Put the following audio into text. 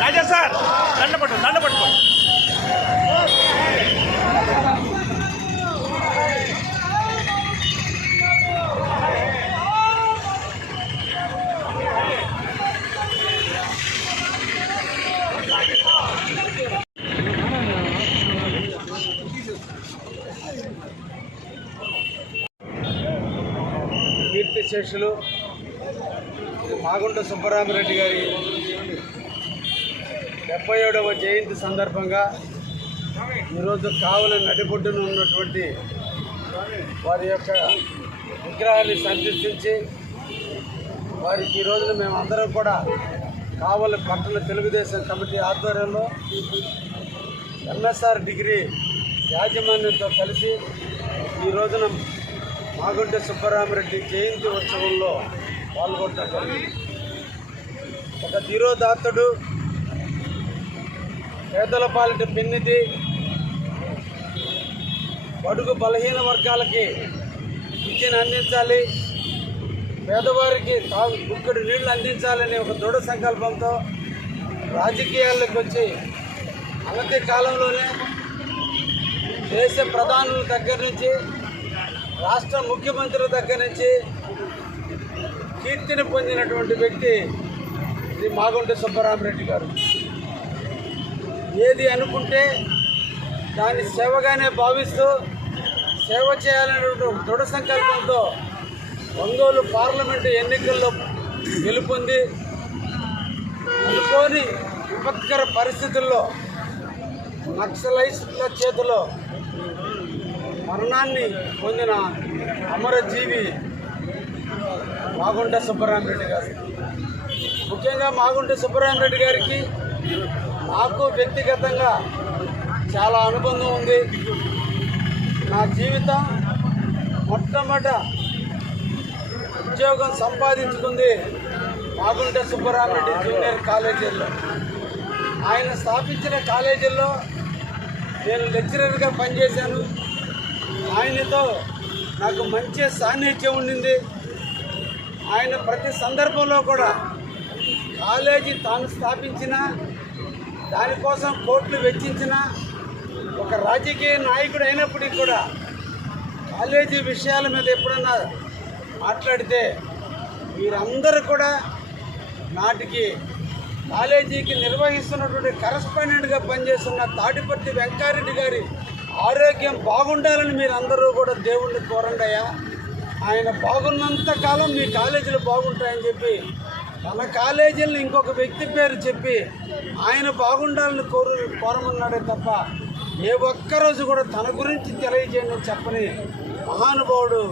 రాజా sir దండ పట్టు కీర్తిశేషులు మాగుంట సుబ్బరామరెడ్డి గారి డెబ్బై ఏడవ జయంతి సందర్భంగా ఈరోజు కావుల నడిబొడ్డున ఉన్నటువంటి వారి యొక్క విగ్రహాన్ని సందర్శించి వారికి ఈ రోజున మేమందరం కూడా కావలి పట్టణ తెలుగుదేశం కమిటీ ఆధ్వర్యంలో ఎంఎస్ఆర్ డిగ్రీ యాజమాన్యంతో కలిసి ఈ రోజున మాగుంట సుబ్బరామరెడ్డి జయంతి ఉత్సవంలో పాల్గొనడం జరిగింది ఒక ధీరోదాత్తుడు పేదల పాలిట పెన్నిది బడుగు బలహీన వర్గాలకి విద్యను అందించాలి పేదవారికి తాగు గుక్కడి నీళ్ళు అందించాలని ఒక దృఢ సంకల్పంతో రాజకీయాల్లోకి వచ్చి అనతి కాలంలోనే దేశ ప్రధానుల దగ్గర నుంచి రాష్ట్ర ముఖ్యమంత్రి దగ్గర నుంచి కీర్తిని పొందినటువంటి వ్యక్తి శ్రీ మాగుంట సుబ్బరామరెడ్డి గారు. ఏది అనుకుంటే దాన్ని సేవగానే భావిస్తూ సేవ చేయాలనేటువంటి దృఢ సంకల్పంతో ఒంగోలు పార్లమెంటు ఎన్నికల్లో గెలుపొంది అనుకోని విపత్కర పరిస్థితుల్లో నక్సలైట్ల చేతిలో మరణాన్ని పొందిన అమరజీవి మాగుంట సుబ్బరామరెడ్డి గారు. ముఖ్యంగా మాగుంట సుబ్బరామరెడ్డి గారికి నాకు వ్యక్తిగతంగా చాలా అనుబంధం ఉంది. నా జీవితం మొట్టమొదట ఉద్యోగం సంపాదించుకుంది మాగుంట సుబ్బరామరెడ్డి జూనియర్ కాలేజీల్లో. ఆయన స్థాపించిన కాలేజీల్లో నేను లెక్చరర్గా పనిచేశాను. ఆయనతో నాకు మంచి సాన్నిధ్యం ఉండింది. ఆయన ప్రతి సందర్భంలో కూడా కాలేజీ తాను స్థాపించిన దానికోసం కోట్లు వెచ్చించిన ఒక రాజకీయ నాయకుడు అయినప్పటికీ కూడా కాలేజీ విషయాల మీద ఎప్పుడన్నా మాట్లాడితే మీరందరూ కూడా నాటికి కాలేజీకి నిర్వహిస్తున్నటువంటి కరస్పాండెంట్గా పనిచేస్తున్న తాటిపర్తి వెంకారెడ్డి గారి ఆరోగ్యం బాగుండాలని మీరు అందరూ కూడా దేవుణ్ణి కోరండియా ఆయన బాగున్నంత కాలం మీ కాలేజీలు బాగుంటాయని చెప్పి తన కాలేజీలను ఇంకొక వ్యక్తి పేరు చెప్పి ఆయన బాగుండాలని కోరు కోరమన్నాడే తప్ప ఏ ఒక్కరోజు కూడా తన గురించి తెలియజేయని చెప్పని మహానుభావుడు